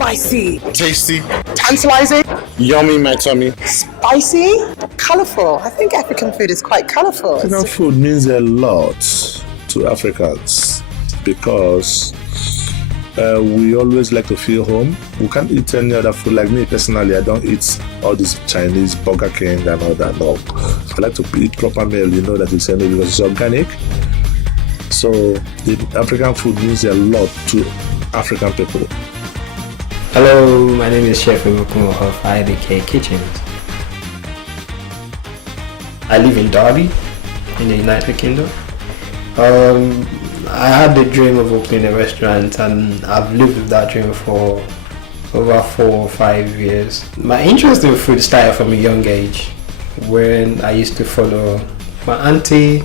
Spicy. Tasty. Tantalizing. Yummy, my tummy. Spicy. Colourful. I think African food is quite colourful. African food means a lot to Africans because we always like to feel home. We can't eat any other food. Like me personally, I don't eat all this Chinese Burger King and all that. No, I like to eat proper meal. You know that it's a meal because it's organic. So the African food means a lot to African people. Hello, my name is Chef Ibukumo of IDK Kitchens. I live in Derby, in the United Kingdom. I had the dream of opening a restaurant, and I've lived with that dream for over 4 or 5 years. My interest in food started from a young age, when I used to follow my auntie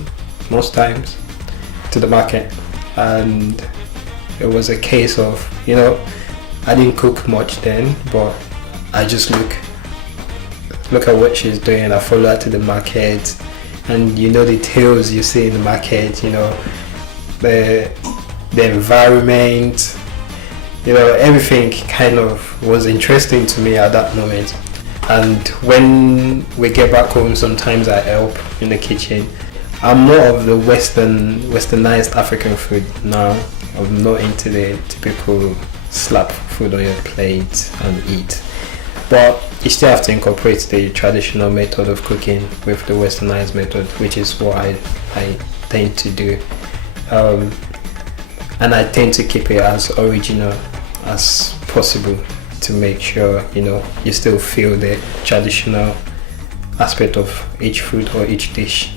most times to the market, and it was a case of, I didn't cook much then, but I just look at what she's doing. I follow her to the market, and the tales you see in the market, the environment, everything kind of was interesting to me at that moment. And when we get back home, sometimes I help in the kitchen. I'm more of the westernized African food now. I'm not into the typical slap food on your plate and eat, but you still have to incorporate the traditional method of cooking with the westernized method, which is what I tend to do, and I tend to keep it as original as possible to make sure you still feel the traditional aspect of each food or each dish.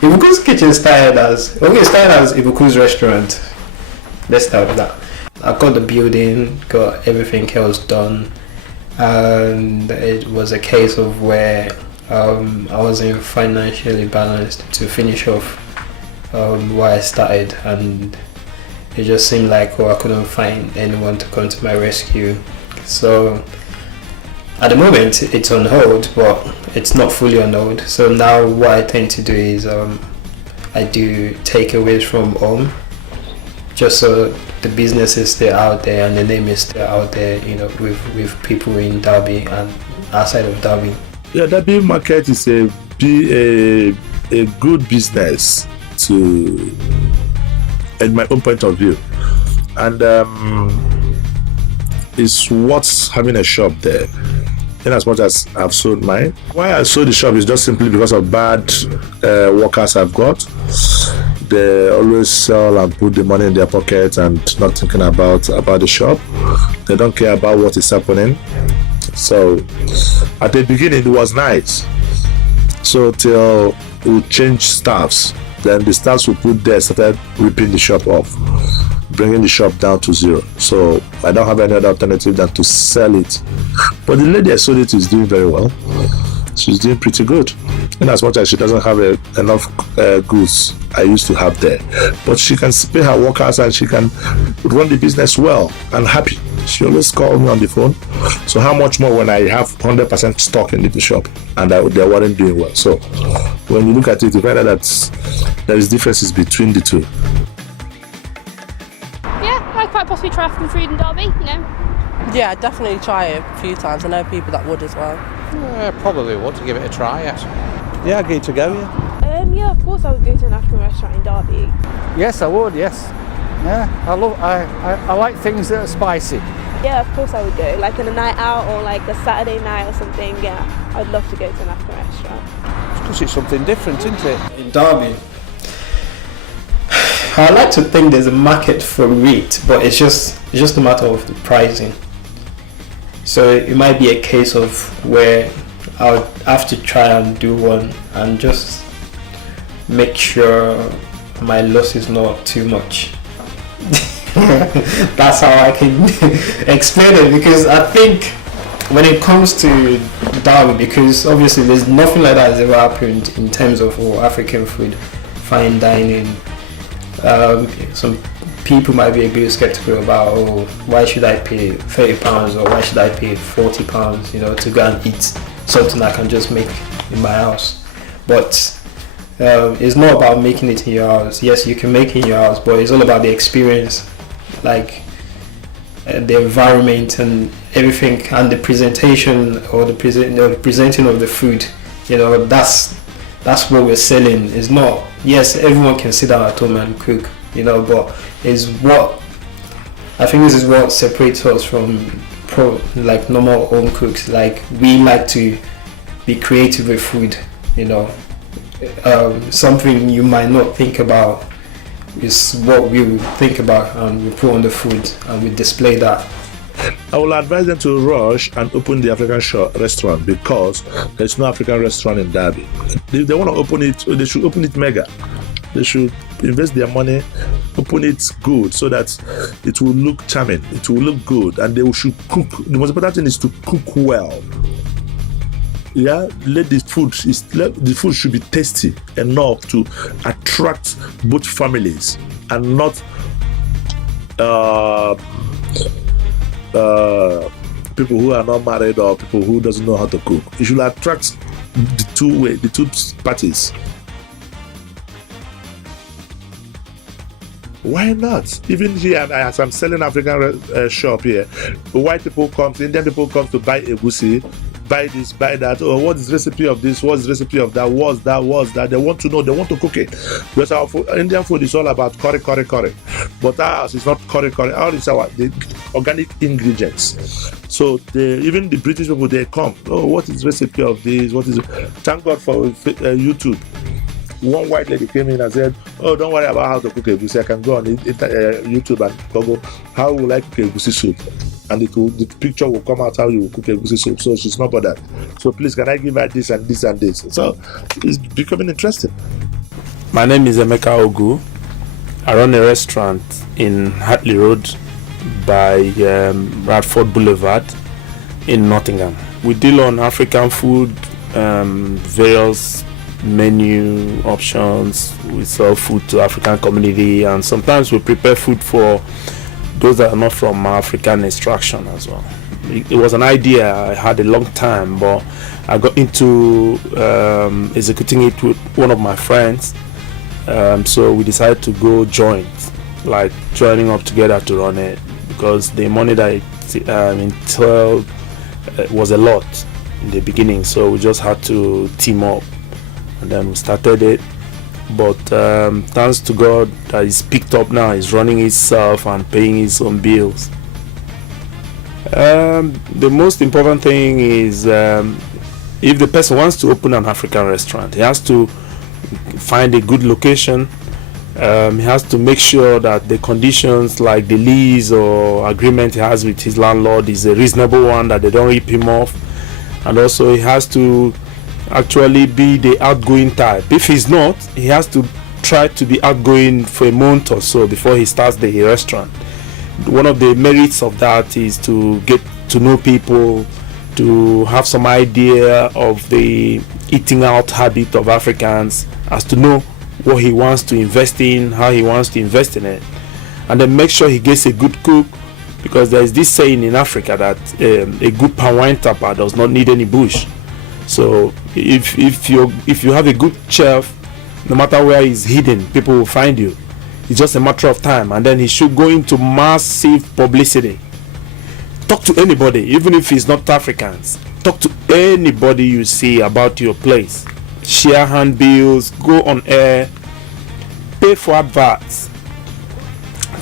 Ibuku's Kitchen started as Ibuku's restaurant. Let's start with that. I got the building, got everything else done, and it was a case of where I wasn't financially balanced to finish off what I started, and it just seemed like I couldn't find anyone to come to my rescue. So at the moment it's on hold, but it's not fully on hold. So now what I tend to do is I do takeaways from home, just so the business is still out there and the name is still out there, with people in Derby and outside of Derby. Yeah, Derby market is a good business in my own point of view, and it's worth having a shop there. In as much as I've sold mine. Why I sold the shop is just simply because of bad workers I've got. They always sell and put the money in their pocket and not thinking about the shop. They don't care about what is happening. So at the beginning it was nice. So till we changed staffs, then the staffs we put there started ripping the shop off, bringing the shop down to zero. So I don't have any other alternative than to sell it. But the lady I sold it to is doing very well. She's doing pretty good, in as much as she doesn't have enough goods I used to have there. But she can pay her workers and she can run the business well and happy. She always calls me on the phone. So how much more when I have 100% stock in the shop and they weren't doing well. So when you look at it, you find out that there is differences between the two. Yeah, I'd quite possibly try African food in Derby, Yeah, I'd definitely try it a few times. I know people that would as well. Probably would, to give it a try, yes. Yeah, I'd give it a go, yeah. Yeah, of course I would go to an African restaurant in Derby. Yes, I would, yes. Yeah, I like things that are spicy. Yeah, of course I would go. Like on a night out or like a Saturday night or something, yeah. I'd love to go to an African restaurant. Because it's something different, isn't it? In Derby, I like to think there's a market for it, but it's just a matter of the pricing. So it might be a case of where I'll have to try and do one and just make sure my loss is not too much. That's how I can explain it, because I think when it comes to Derby, because obviously there's nothing like that has ever happened in terms of African food, fine dining. Some people might be a bit skeptical about, why should I pay £30 or why should I pay £40, to go and eat something I can just make in my house. But it's not about making it in your house. Yes, you can make it in your house, but it's all about the experience. Like the environment and everything, and the presentation or the presenting of the food. That's what we're selling. It's not, yes, everyone can sit down at home and cook, but it's what I think this is what separates us from normal home cooks. Like, we like to be creative with food. Something you might not think about is what we will think about, and we put on the food and we display that. I will advise them to rush and open the African restaurant, because there's no African restaurant in Derby. If they want to open it, they should open it mega. They should invest their money, open it good, so that it will look charming, it will look good, and they should cook. The most important thing is to cook well. Yeah, the food should be tasty enough to attract both families, and not people who are not married or people who doesn't know how to cook. It should attract the two parties. Why not? Even here, as I'm selling African shop here, white people come, Indian people come to buy egusi, buy this, buy that. Oh, what is the recipe of this? What's the recipe of that? What's that? They want to know. They want to cook it. Because our Indian food is all about curry. But ours is not curry. Ours is the organic ingredients. So even the British people, they come. Oh, what is the recipe of this? What is it? Thank God for YouTube. One white lady came in and said, "Oh, don't worry about how to cook egusi. I can go on YouTube and Google how will I cook egusi soup, and the picture will come out how you will cook egusi soup." So she's not bothered. So please, can I give her this and this and this? So it's becoming interesting. My name is Emeka Ogu. I run a restaurant in Hartley Road by Radford Boulevard in Nottingham. We deal on African food, various menu options. We sell food to African community, and sometimes we prepare food for those that are not from African extraction as well. It was an idea I had a long time, but I got into executing it with one of my friends. So we decided to go joining up together to run it, because the money that it entailed was a lot in the beginning. So we just had to team up, and then we started it. But thanks to God that it's picked up now, it's running itself and paying its own bills. The most important thing is if the person wants to open an African restaurant, he has to find a good location. He has to make sure that the conditions, like the lease or agreement he has with his landlord, is a reasonable one, that they don't rip him off. And also he has to actually be the outgoing type. If he's not, he has to try to be outgoing for a month or so before he starts the restaurant. One of the merits of that is to get to know people, to have some idea of the eating out habit of Africans, as to know what he wants to invest in, how he wants to invest in it, and then make sure he gets a good cook, because there is this saying in Africa that a good palm wine tapper does not need any bush. So if you have a good chef, no matter where he's hidden, people will find you. It's just a matter of time, and then he should go into massive publicity. Talk to anybody, even if it's not Africans. Talk to anybody you see about your place. Share handbills, go on air, pay for adverts.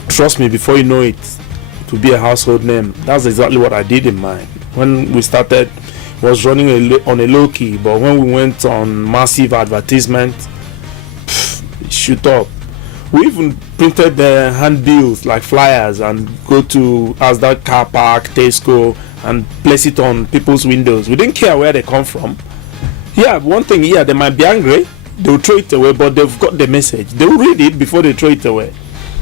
Trust me, before you know it, it will be a household name. That's exactly what I did in mine. When we started, it was running on a low key, but when we went on massive advertisement, it shoot up. We even printed the handbills like flyers and go to Asda car park, Tesco, and place it on people's windows. We didn't care where they come from. Yeah, one thing, they might be angry, they'll throw it away, but they've got the message. They'll read it before they throw it away.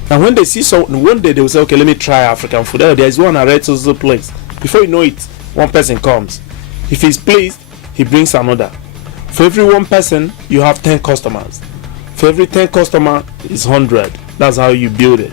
And when they see something, one day they'll say, okay, let me try African food. Oh, there's one at Red Social place. Before you know it, one person comes. If he's pleased, he brings another. For every one person, you have 10 customers. For every 10 customer is 100. That's how you build it.